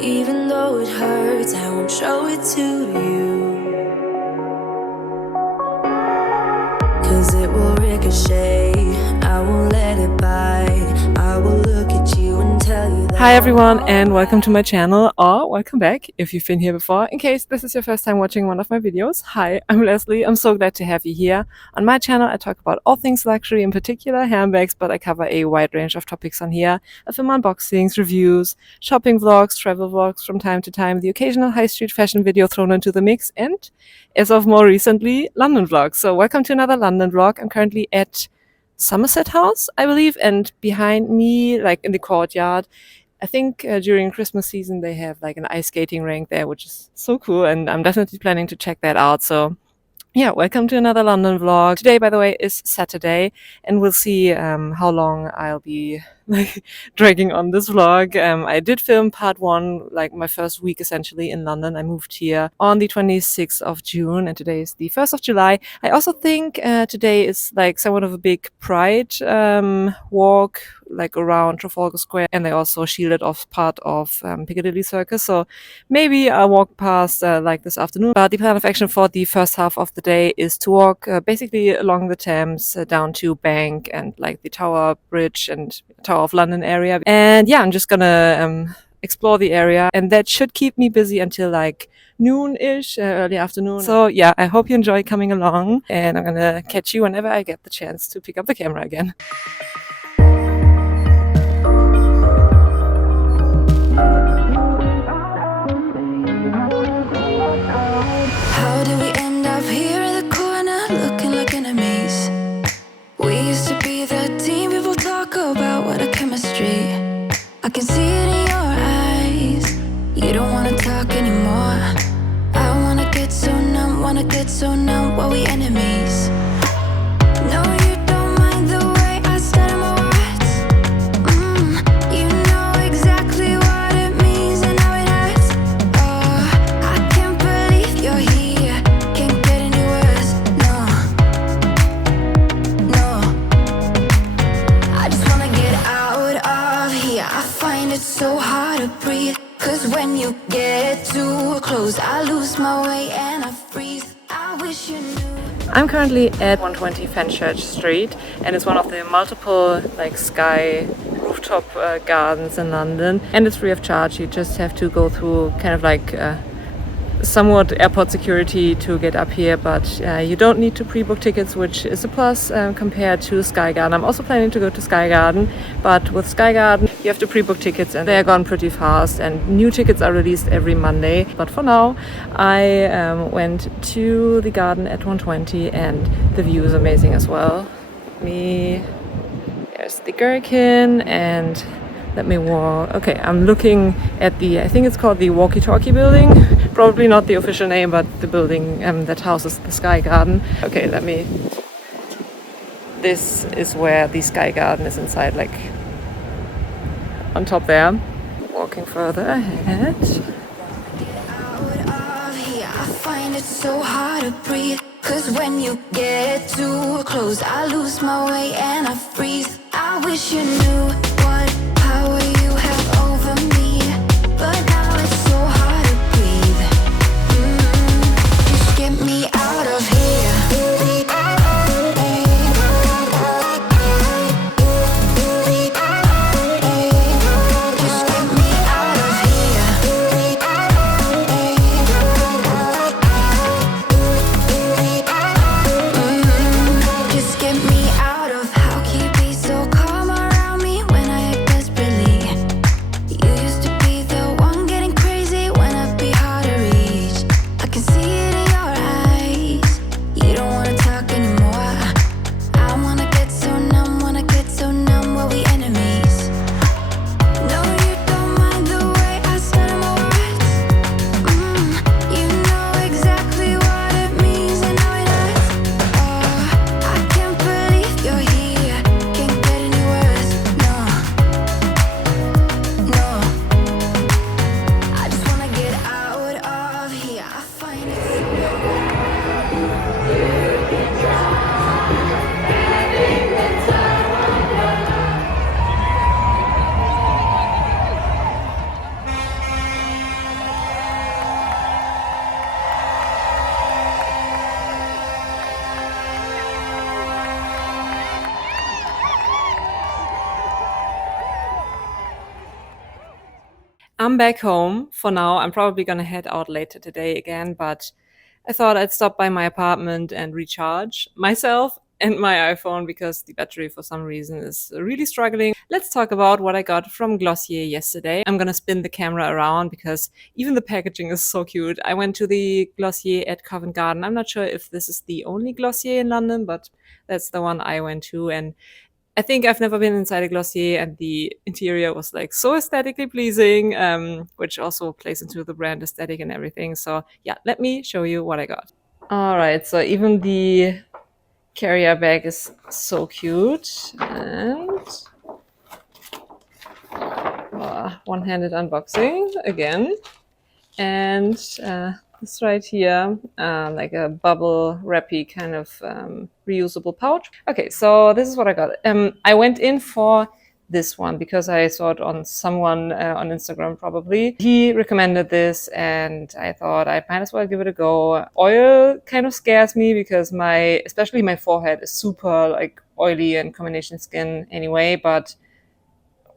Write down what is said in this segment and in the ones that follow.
Even though it hurts, I won't show it to you. 'Cause it will ricochet, I won't let it bite. I will look at you and tell you that. Hi everyone, and welcome to my channel, or welcome back if you've been here before. In case this is your first time watching one of my videos, hi, I'm Leslie. I'm so glad to have you here. On my channel I talk about all things luxury, in particular handbags, but I cover a wide range of topics on here. I film unboxings, reviews, shopping vlogs, travel vlogs from time to time, the occasional high street fashion video thrown into the mix, and as of more recently, London vlogs. So welcome to another London vlog. I'm currently at Somerset House, I believe, and behind me, like in the courtyard, I think during Christmas season they have like an ice skating rink there, which is so cool, and I'm definitely planning to check that out. So yeah, welcome to another London vlog. Today, by the way, is Saturday, and we'll see how long I'll be like dragging on this vlog. I did film part one, like my first week essentially in London. I moved here on the 26th of June, and today is the 1st of July. I also think today is like somewhat of a big pride walk, like around Trafalgar Square, and they also shielded off part of Piccadilly Circus. So maybe I'll walk past like this afternoon. But the plan of action for the first half of the day is to walk basically along the Thames down to Bank and like the Tower Bridge and Tower of London area. And yeah, I'm just gonna explore the area, and that should keep me busy until like noon-ish, early afternoon. So yeah, I hope you enjoy coming along, and I'm gonna catch you whenever I get the chance to pick up the camera again. How did we end up here in the corner, looking like enemies? We used to be the team people talk about, what a chemistry. I can see it in your eyes. You don't wanna talk anymore. I wanna get so numb, while we enemies. No, you don't mind the way I stutter my words. You know exactly what it means and how it hurts. Oh, I can't believe you're here. Can't get any worse. No, I just wanna get out of here. I find it so hard to breathe. 'Cause when you get too close, I lose my way and I freeze. I wish you knew. I'm currently at 120 Fenchurch Street, and it's one of the multiple like sky rooftop gardens in London, and it's free of charge. You just have to go through kind of like somewhat airport security to get up here, but you don't need to pre-book tickets, which is a plus compared to Sky Garden. I'm also planning to go to Sky Garden, but with Sky Garden you have to pre-book tickets and they're gone pretty fast, and new tickets are released every Monday. But for now I went to the garden at 120, and the view is amazing as well. There's the gherkin, and let me walk. Okay, I'm looking at the, I think it's called the Walkie-Talkie building. Probably not the official name, but the building that houses the Sky Garden. Okay, this is where the Sky Garden is inside, like on top there. Walking further ahead. Out of here, I find it so hard to breathe. 'Cause when you get too close, I lose my way and I freeze. I wish you knew what power you have over me, but now it's so hard to breathe. Just get me out of here. Just get me out of here. Just get me out of. How can you be so calm around me when I'm back home for now. I'm probably gonna head out later today again, but I thought I'd stop by my apartment and recharge myself and my iPhone because the battery for some reason is really struggling. Let's talk about what I got from Glossier yesterday. I'm gonna spin the camera around because even the packaging is so cute. I went to the Glossier at Covent Garden. I'm not sure if this is the only Glossier in London, but that's the one I went to. And I think I've never been inside a Glossier, and the interior was like so aesthetically pleasing, which also plays into the brand aesthetic and everything. So yeah, let me show you what I got. All right, so even the carrier bag is so cute, and one-handed unboxing again, and this right here, like a bubble wrappy kind of reusable pouch. Okay, so this is what I got. I went in for this one because I saw it on someone on Instagram probably. He recommended this and I thought I might as well give it a go. Oil kind of scares me because especially my forehead is super like oily and combination skin anyway, but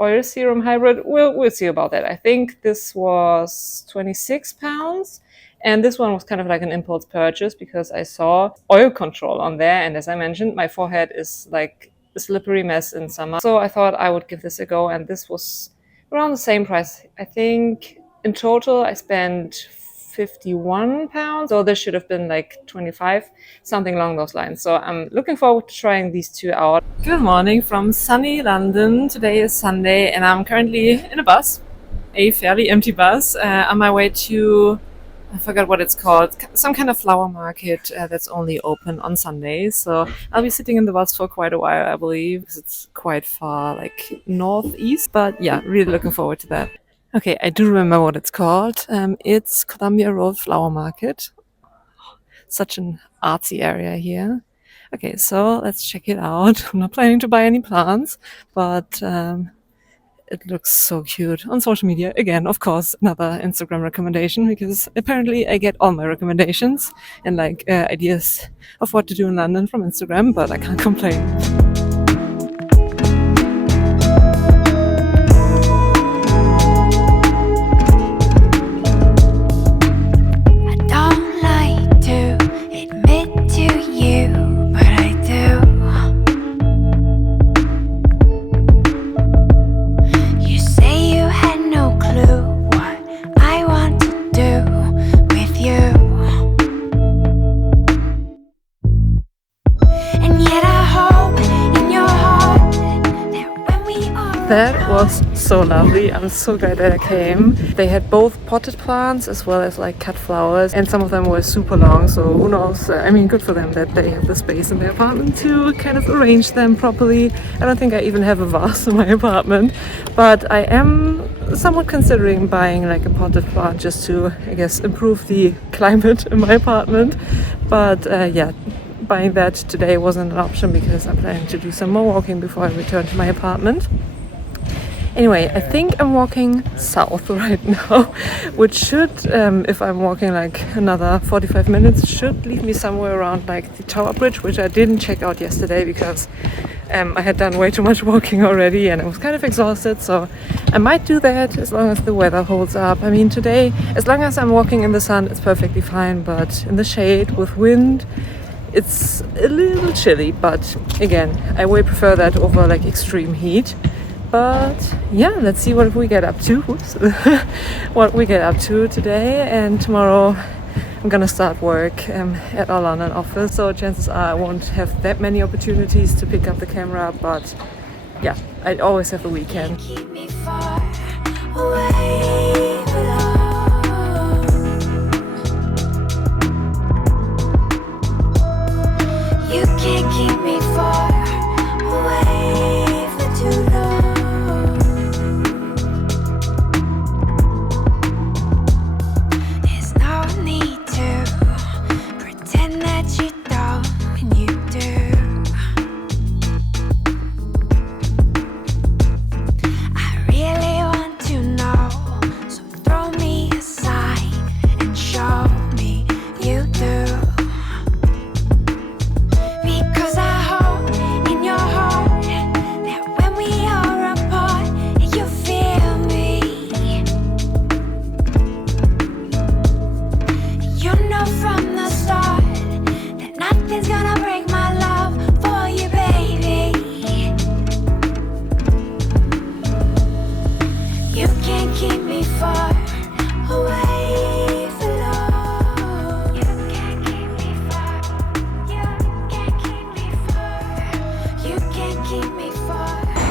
oil serum hybrid, we'll see about that. I think this was £26. And this one was kind of like an impulse purchase because I saw oil control on there. And as I mentioned, my forehead is like a slippery mess in summer. So I thought I would give this a go. And this was around the same price. I think in total I spent £51. So this should have been like 25, something along those lines. So I'm looking forward to trying these two out. Good morning from sunny London. Today is Sunday and I'm currently in a bus, a fairly empty bus, on my way to, I forgot what it's called, some kind of flower market that's only open on Sundays. So I'll be sitting in the bus for quite a while, I believe, because it's quite far, like northeast. But yeah, really looking forward to that. Okay, I do remember what it's called. It's Columbia Road Flower Market. Such an artsy area here. Okay, so let's check it out. I'm not planning to buy any plants, but it looks so cute on social media. Again, of course, another Instagram recommendation because apparently I get all my recommendations and like ideas of what to do in London from Instagram, but I can't complain. That was so lovely. I'm so glad that I came. They had both potted plants as well as like cut flowers, and some of them were super long, so who knows. I mean, good for them that they have the space in their apartment to kind of arrange them properly. I don't think I even have a vase in my apartment, but I am somewhat considering buying like a potted plant just to, I guess, improve the climate in my apartment. But yeah, buying that today wasn't an option because I'm planning to do some more walking before I return to my apartment. Anyway, I think I'm walking south right now, which should, if I'm walking like another 45 minutes, should lead me somewhere around like the Tower Bridge, which I didn't check out yesterday because I had done way too much walking already and I was kind of exhausted. So I might do that as long as the weather holds up. I mean, today, as long as I'm walking in the sun, it's perfectly fine, but in the shade with wind, it's a little chilly. But again, I way prefer that over like extreme heat. But yeah, let's see what we get up to. What we get up to today. And tomorrow I'm gonna start work at our London office, so chances are I won't have that many opportunities to pick up the camera, but yeah, I always have the weekend. Keep me far away for long. You can't keep me far away for too long. Know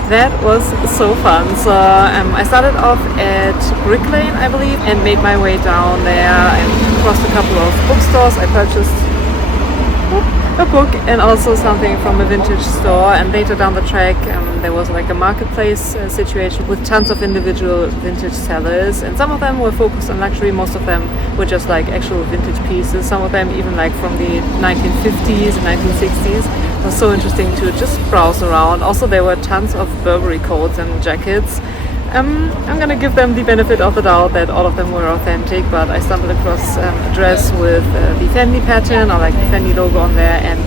That was so fun. So I started off at Brick Lane, I believe, and made my way down there and crossed a couple of bookstores. I purchased a book and also something from a vintage store, and later down the track there was like a marketplace situation with tons of individual vintage sellers, and some of them were focused on luxury, most of them were just like actual vintage pieces, some of them even like from the 1950s and 1960s. It was so interesting to just browse around. Also there were tons of Burberry coats and jackets. I'm gonna give them the benefit of the doubt that all of them were authentic, but I stumbled across a dress with the Fendi pattern or like the Fendi logo on there, and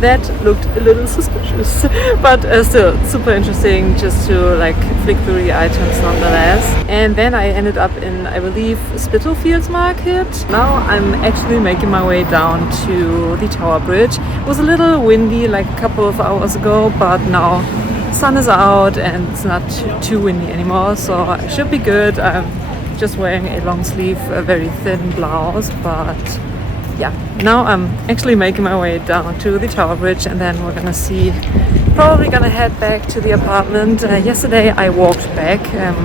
that looked a little suspicious. But still super interesting just to like flick through the items nonetheless. And then I ended up in, I believe, Spitalfields Market. Now I'm actually making my way down to the Tower Bridge. It was a little windy like a couple of hours ago, but now sun is out and it's not too windy anymore, so I should be good. I'm just wearing a long sleeve, a very thin blouse, but yeah, now I'm actually making my way down to the Tower Bridge, and then we're gonna see, probably gonna head back to the apartment. Yesterday I walked back,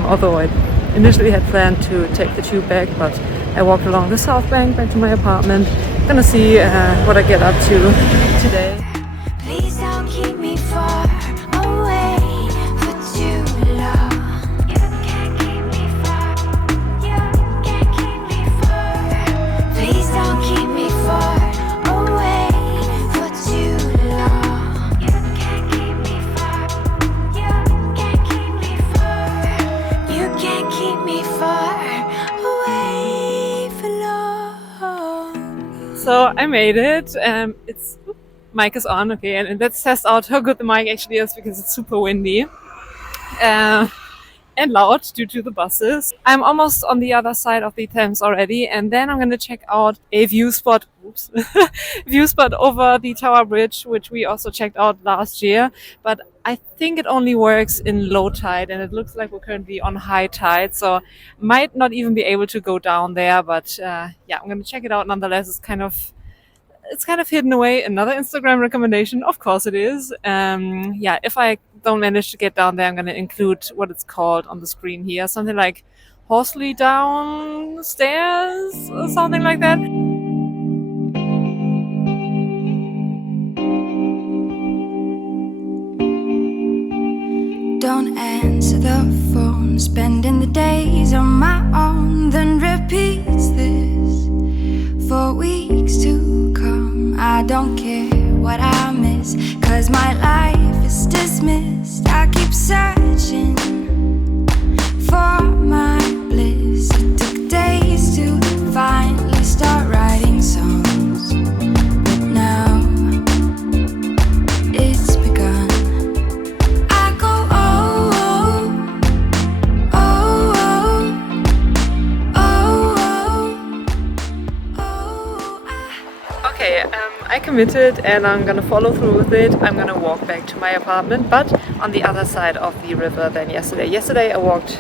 although I initially had planned to take the tube back, but I walked along the South Bank back to my apartment. Gonna see what I get up to today. Please don't keep me far away for too long. You can't keep me far. You can't keep me far. Please don't keep me far away for too long. You can't keep me far. You can't keep me far. You can't keep me far away for long. So I made it. It's mic is on, okay, and let's test out how good the mic actually is because it's super windy and loud due to the buses. I'm almost on the other side of the Thames already, and then I'm gonna check out a view spot. Oops, view spot over the Tower Bridge, which we also checked out last year, but I think it only works in low tide, and it looks like we're currently on high tide, so might not even be able to go down there. But yeah, I'm gonna check it out nonetheless. It's kind of hidden away. Another Instagram recommendation, of course it is. Yeah, if I don't manage to get down there, I'm going to include what it's called on the screen here. Something like Horsley Downstairs or something like that. Don't answer the phone, spending the days on my own, then repeats this for weeks to come. I don't care what I miss, 'cause my life is dismissed. I keep searching for my bliss. It took days to finally start writing songs, but now it's begun. I go oh, oh, oh, oh, oh, oh. Okay, I committed and I'm gonna follow through with it. I'm gonna walk back to my apartment, but on the other side of the river than yesterday. Yesterday I walked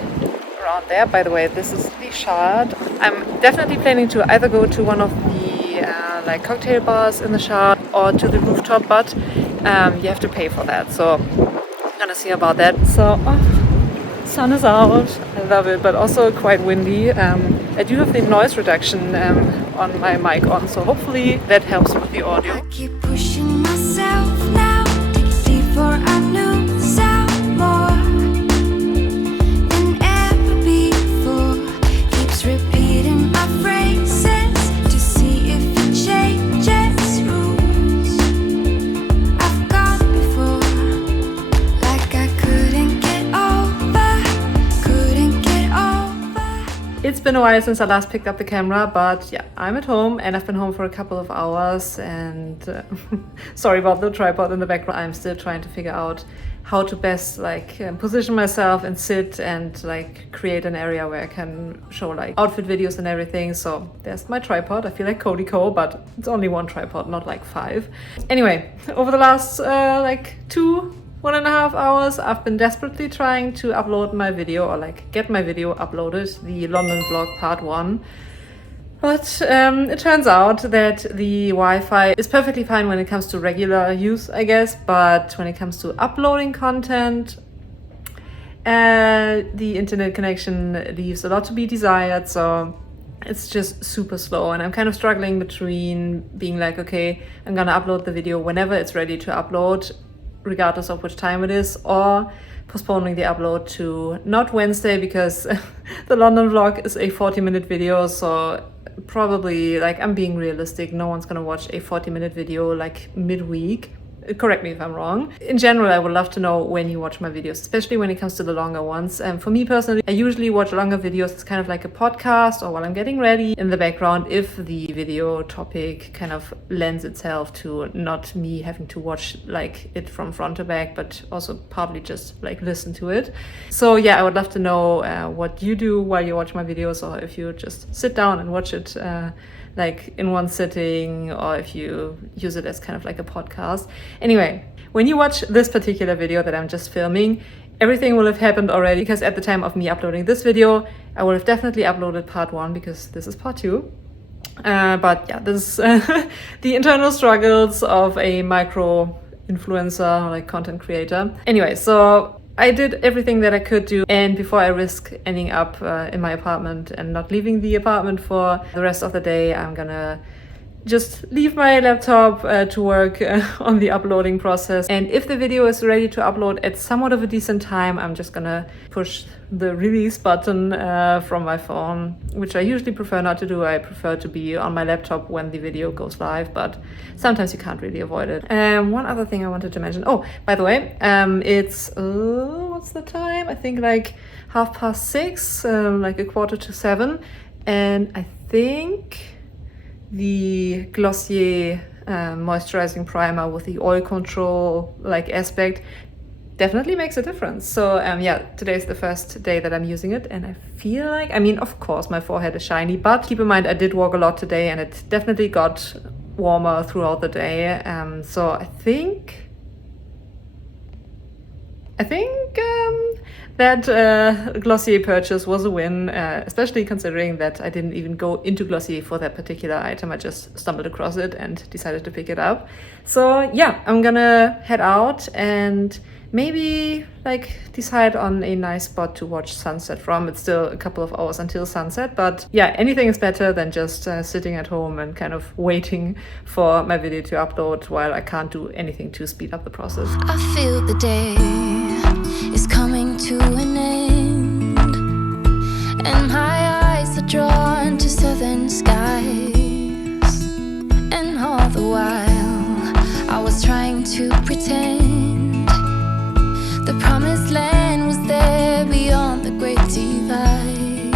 around there. By the way, this is the Shard. I'm definitely planning to either go to one of the like cocktail bars in the Shard or to the rooftop, but you have to pay for that, so I'm gonna see about that. So sun is out, I love it, but also quite windy. I do have the noise reduction on my mic on, so hopefully that helps with the audio. I keep pushing myself now, deeper I knew sound more than ever before. Keeps repeating my phrases to see if it changes rules I've got before, like I couldn't get over. It's been a while since I last picked up the camera, but yeah, I'm at home and I've been home for a couple of hours, and sorry about the tripod in the background. I'm still trying to figure out how to best like position myself and sit and like create an area where I can show like outfit videos and everything. So there's my tripod. I feel like Cody Cole, but it's only one tripod, not like 5. Anyway, over the last like 1.5 hours, I've been desperately trying to upload my video, or like get my video uploaded, the London vlog part 1. But it turns out that the Wi-Fi is perfectly fine when it comes to regular use, I guess, but when it comes to uploading content, The internet connection leaves a lot to be desired, so it's just super slow, and I'm kind of struggling between being like, okay, I'm gonna upload the video whenever it's ready to upload, regardless of which time it is, or postponing the upload to not Wednesday, because the London vlog is a 40-minute video, so probably, like, I'm being realistic, no one's gonna watch a 40-minute video like midweek. Correct me if I'm wrong. In general, I would love to know when you watch my videos, especially when it comes to the longer ones. For me personally, I usually watch longer videos. It's kind of like a podcast, or while I'm getting ready in the background, if the video topic kind of lends itself to not me having to watch like it from front to back, but also probably just like listen to it. So yeah, I would love to know what you do while you watch my videos, or if you just sit down and watch it like in one sitting, or if you use it as kind of like a podcast. Anyway, when you watch this particular video that I'm just filming, everything will have happened already, because at the time of me uploading this video, I would have definitely uploaded part 1, because this is part 2. But yeah, this is the internal struggles of a micro influencer, like content creator. Anyway, so I did everything that I could do, and before I risk ending up in my apartment and not leaving the apartment for the rest of the day, I'm gonna just leave my laptop to work on the uploading process. And if the video is ready to upload at somewhat of a decent time, I'm just gonna push the release button from my phone, which I usually prefer not to do. I prefer to be on my laptop when the video goes live, but sometimes you can't really avoid it. One other thing I wanted to mention, oh, by the way, it's, what's the time? I think like 6:30, like 6:45, and I think the Glossier moisturizing primer with the oil control like aspect definitely makes a difference. So yeah, today's the first day that I'm using it, and I feel like, I mean, of course my forehead is shiny, but keep in mind I did walk a lot today, and it definitely got warmer throughout the day. So I think that Glossier purchase was a win, especially considering that I didn't even go into Glossier for that particular item. I just stumbled across it and decided to pick it up. So yeah, I'm gonna head out and maybe like decide on a nice spot to watch sunset from. It's still a couple of hours until sunset, but yeah, anything is better than just sitting at home and kind of waiting for my video to upload while I can't do anything to speed up the process. I feel the day is coming to an end, and my eyes are drawn to southern skies, and all the while I was trying to pretend the promised land was there beyond the great divide.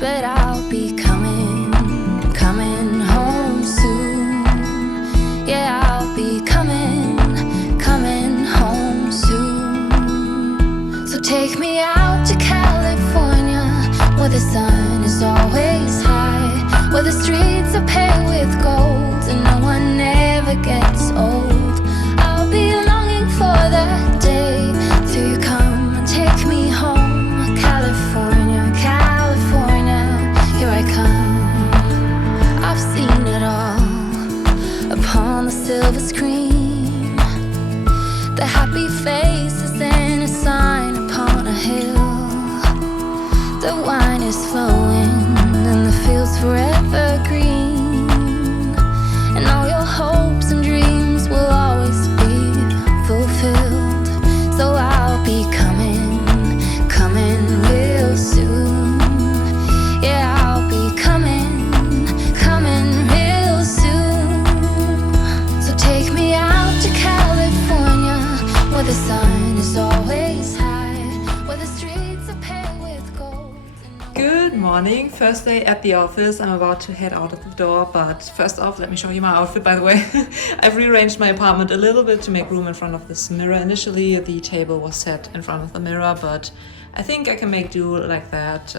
But I'll be coming home soon. Yeah, I'll be coming home soon. So take me out to California, where the sun is always high, where the streets are paved with gold and no one ever gets old. I'll be longing for that day till you come and take me home. California, California, here I come. I've seen it all upon the silver screen, the happy faces and a sign upon a hill. The wine is flowing and the fields forever green, and all your hopes and dreams will always be fulfilled. So I'll be coming real soon. Yeah, I'll be coming real soon. So take me out to California, where the sun is always high, where the streets are paved with gold. Good morning, first day at the office. I'm about to head out of the door, but first off, let me show you my outfit, by the way. I've rearranged my apartment a little bit to make room in front of this mirror. Initially, the table was set in front of the mirror, but I think I can make do like that,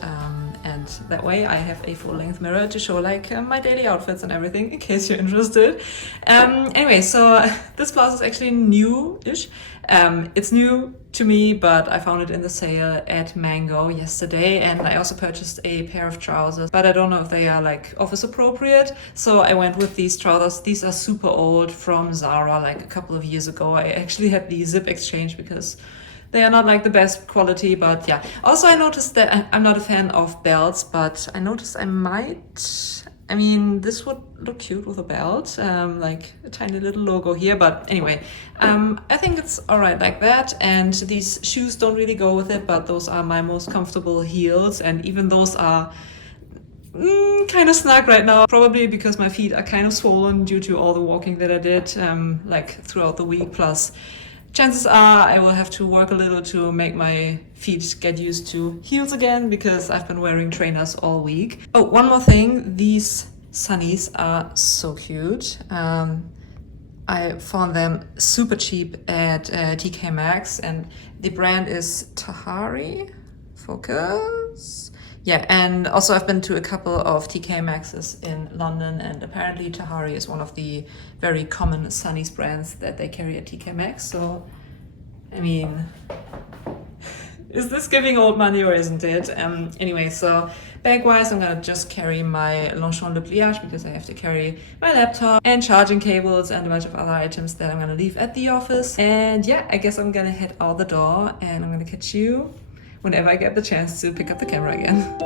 and that way I have a full-length mirror to show like my daily outfits and everything, in case you're interested. Anyway, so this blouse is actually new-ish. It's new to me, but I found it in the sale at Mango yesterday, and I also purchased a pair of trousers, but I don't know if they are like office appropriate, so I went with these trousers. These are super old, from Zara, like a couple of years ago. I actually had the zip exchange because They are not like the best quality, but yeah. Also, I noticed that I'm not a fan of belts, but I noticed I might, I mean, this would look cute with a belt, like a tiny little logo here, but anyway, I think it's all right like that. And these shoes don't really go with it, but those are my most comfortable heels, and even those are kind of snug right now, probably because my feet are kind of swollen due to all the walking that I did like throughout the week. Plus, chances are I will have to work a little to make my feet get used to heels again because I've been wearing trainers all week. Oh, one more thing, these sunnies are so cute. I found them super cheap at TK Maxx, and the brand is Torii. Focus. Yeah, and also I've been to a couple of TK Maxx's in London, and apparently Torii is one of the very common sunnies brands that they carry at TK Maxx. So, I mean, is this giving old money or isn't it? Anyway, so bag-wise, I'm gonna just carry my Longchamp Le Pliage because I have to carry my laptop and charging cables and a bunch of other items that I'm gonna leave at the office. And yeah, I guess I'm gonna head out the door, and I'm gonna catch you whenever I get the chance to pick up the camera again.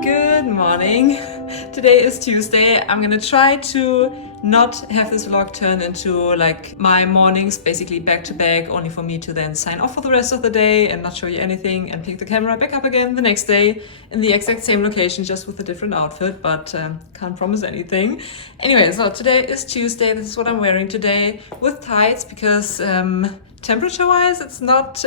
Good morning. Today is Tuesday. I'm gonna try to not have this vlog turn into like my mornings basically back to back, only for me to then sign off for the rest of the day and not show you anything and pick the camera back up again the next day in the exact same location, just with a different outfit, but can't promise anything. Anyway, so today is Tuesday. This is what I'm wearing today with tights because temperature wise it's not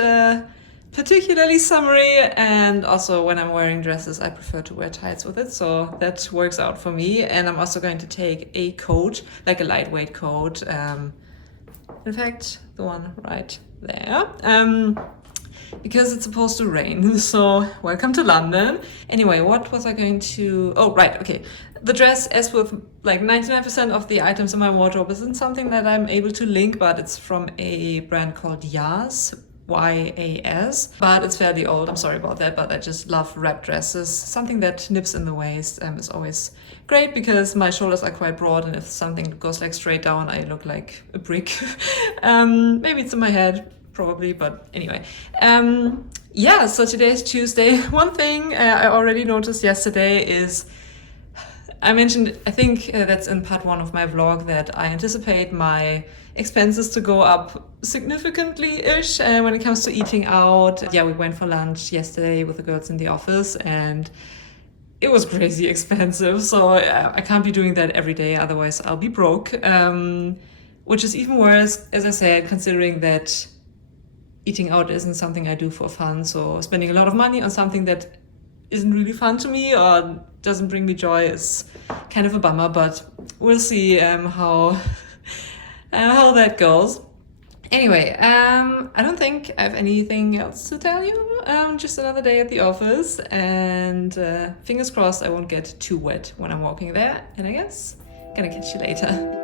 particularly summery, and also when I'm wearing dresses I prefer to wear tights with it, so that works out for me. And I'm also going to take a coat, like a lightweight coat, in fact the one right there, because it's supposed to rain. So welcome to London. Anyway, what was I going to, oh right, okay, the dress, as with like 99% of the items in my wardrobe, isn't something that I'm able to link, but it's from a brand called Yas, YAS, but it's fairly old. I'm sorry about that, but I just love wrap dresses. Something that nips in the waist is always great because my shoulders are quite broad, and if something goes like straight down, I look like a brick. Maybe it's in my head, probably, but anyway. Yeah, so today is Tuesday. One thing I already noticed yesterday is, I mentioned, I think that's in part one of my vlog, that I anticipate my expenses to go up significantly-ish when it comes to eating out. Yeah, we went for lunch yesterday with the girls in the office, and it was crazy expensive. So I can't be doing that every day, otherwise I'll be broke. Which is even worse, as I said, considering that eating out isn't something I do for fun. So spending a lot of money on something that isn't really fun to me or doesn't bring me joy is kind of a bummer, but we'll see how that goes. Anyway, I don't think I have anything else to tell you. Just another day at the office, and fingers crossed I won't get too wet when I'm walking there, and I guess gonna catch you later.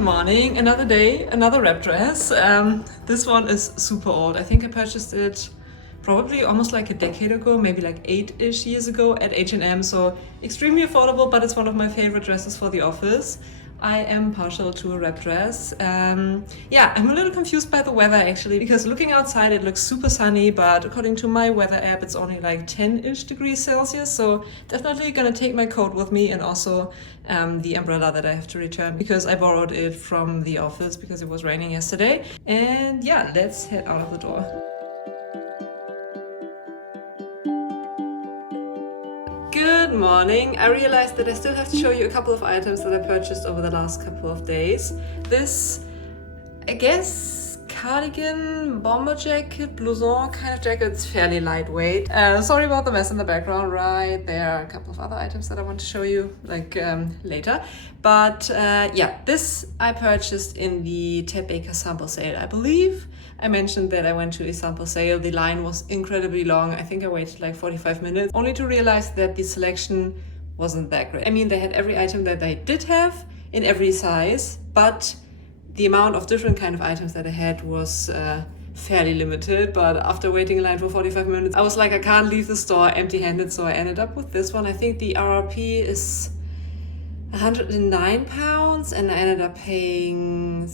Morning, another day, another wrap dress. This one is super old. I think I purchased it probably almost like a decade ago, maybe like 8-ish years ago at H&M. So extremely affordable, but it's one of my favorite dresses for the office. I am partial to a wrap dress. Yeah, I'm a little confused by the weather actually, because looking outside it looks super sunny, but according to my weather app it's only like 10-ish degrees Celsius, so definitely gonna take my coat with me, and also the umbrella that I have to return because I borrowed it from the office because it was raining yesterday. And yeah, let's head out of the door. Good morning. I realized that I still have to show you a couple of items that I purchased over the last couple of days. This, I guess, cardigan, bomber jacket, blouson kind of jacket. It's fairly lightweight. Sorry about the mess in the background. Right, there are a couple of other items that I want to show you like later. But yeah, this I purchased in the Ted Baker sample sale, I believe. I mentioned that I went to a sample sale. The line was incredibly long. I think I waited like 45 minutes, only to realize that the selection wasn't that great. I mean, they had every item that they did have in every size, but the amount of different kind of items that I had was fairly limited. But after waiting in line for 45 minutes, I was like, I can't leave the store empty-handed, so I ended up with this one. I think the RRP is £109, and I ended up paying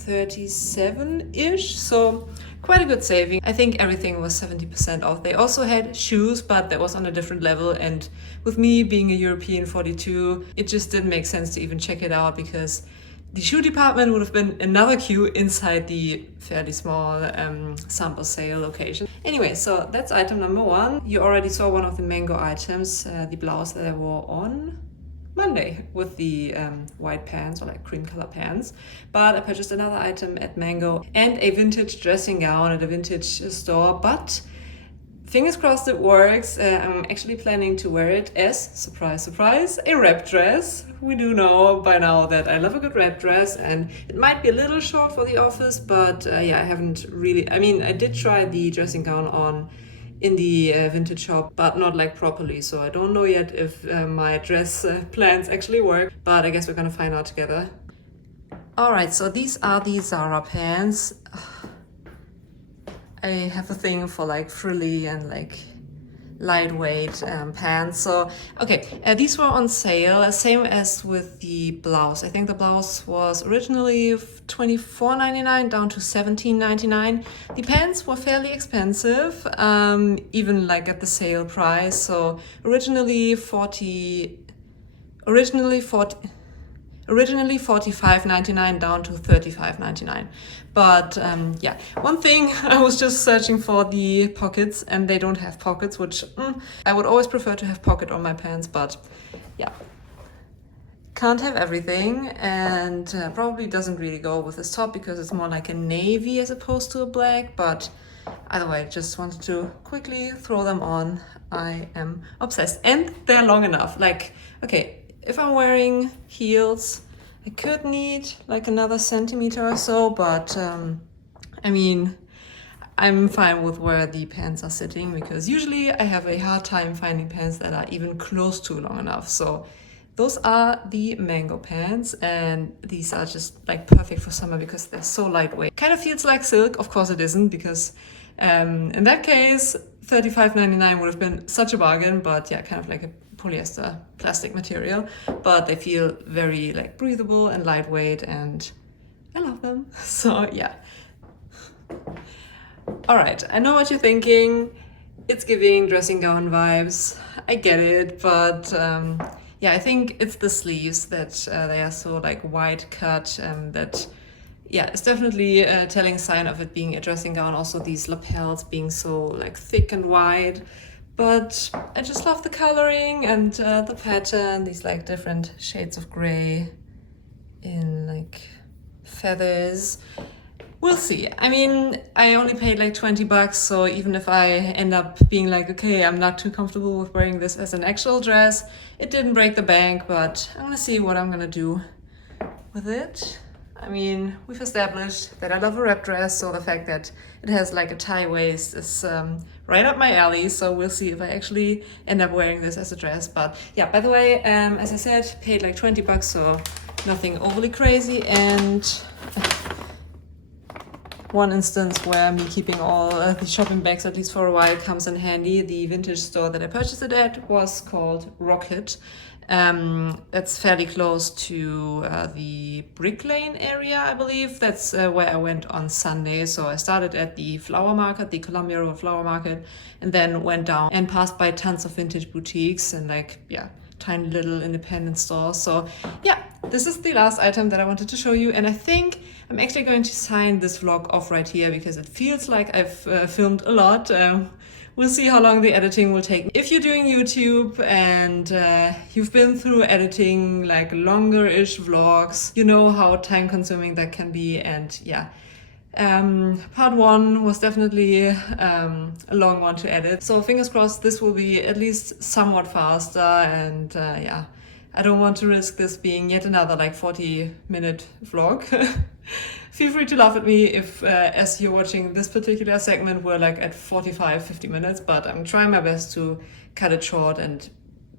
37-ish, so quite a good saving. I think everything was 70% off. They also had shoes, but that was on a different level, and with me being a European 42, it just didn't make sense to even check it out because the shoe department would have been another queue inside the fairly small sample sale location. Anyway, so that's item number one. You already saw one of the Mango items, the blouse that I wore on Monday with the white pants, or like cream color pants. But I purchased another item at Mango and a vintage dressing gown at a vintage store, but fingers crossed it works. I'm actually planning to wear it as, surprise, surprise, a wrap dress. We do know by now that I love a good wrap dress, and it might be a little short for the office, but yeah, I haven't really, I mean, I did try the dressing gown on in the vintage shop, but not like properly, so I don't know yet if my dress plans actually work, but I guess we're gonna find out together. Alright, so these are the Zara pants. I have a thing for like frilly and like lightweight pants. So okay, these were on sale, same as with the blouse. I think the blouse was originally $24.99 down to $17.99. The pants were fairly expensive, even like at the sale price. So originally $45.99 down to $35.99. But yeah, one thing, I was just searching for the pockets and they don't have pockets, which I would always prefer to have pocket on my pants, but yeah, can't have everything. And probably doesn't really go with this top because it's more like a navy as opposed to a black, but either way, just wanted to quickly throw them on. I am obsessed, and they're long enough. Like, okay, if I'm wearing heels, I could need like another centimeter or so, but I mean, I'm fine with where the pants are sitting because usually I have a hard time finding pants that are even close to long enough. So those are the Mango pants, and these are just like perfect for summer because they're so lightweight. Kind of feels like silk. Of course it isn't, because in that case $35.99 would have been such a bargain, but yeah, kind of like a polyester plastic material, but they feel very like breathable and lightweight, and I love them. So yeah. All right, I know what you're thinking. It's giving dressing gown vibes. I get it, but yeah, I think it's the sleeves that they are so like wide cut, that yeah, it's definitely a telling sign of it being a dressing gown. Also these lapels being so like thick and wide. But I just love the coloring and the pattern, these like different shades of gray in like feathers. We'll see. I mean, I only paid like $20, so even if I end up being like, okay, I'm not too comfortable with wearing this as an actual dress, it didn't break the bank, but I'm gonna see what I'm gonna do with it. I mean, we've established that I love a wrap dress, so the fact that it has like a tie waist is right up my alley, so we'll see if I actually end up wearing this as a dress. But yeah, by the way, as I said, paid like $20, so nothing overly crazy. And one instance where me keeping all the shopping bags, at least for a while, comes in handy. The vintage store that I purchased it at was called Rocket. That's fairly close to the Brick Lane area, I believe. That's where I went on Sunday. So I started at the flower market, the Columbia Road Flower Market, and then went down and passed by tons of vintage boutiques and tiny little independent stores. So yeah, this is the last item that I wanted to show you, and I think I'm actually going to sign this vlog off right here because it feels like I've filmed a lot. We'll see how long the editing will take. If you're doing YouTube and you've been through editing like longer-ish vlogs, you know how time-consuming that can be, and yeah. Part 1 was definitely a long one to edit, so fingers crossed this will be at least somewhat faster, and yeah, I don't want to risk this being yet another like 40-minute vlog. Feel free to laugh at me if as you're watching this particular segment we're like at 45-50 minutes, but I'm trying my best to cut it short and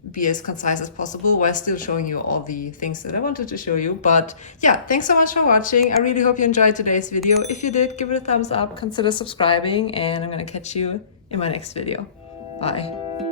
be as concise as possible while still showing you all the things that I wanted to show you. But yeah, thanks so much for watching. I really hope you enjoyed today's video. If you did, give it a thumbs up, consider subscribing, and I'm gonna catch you in my next video. Bye.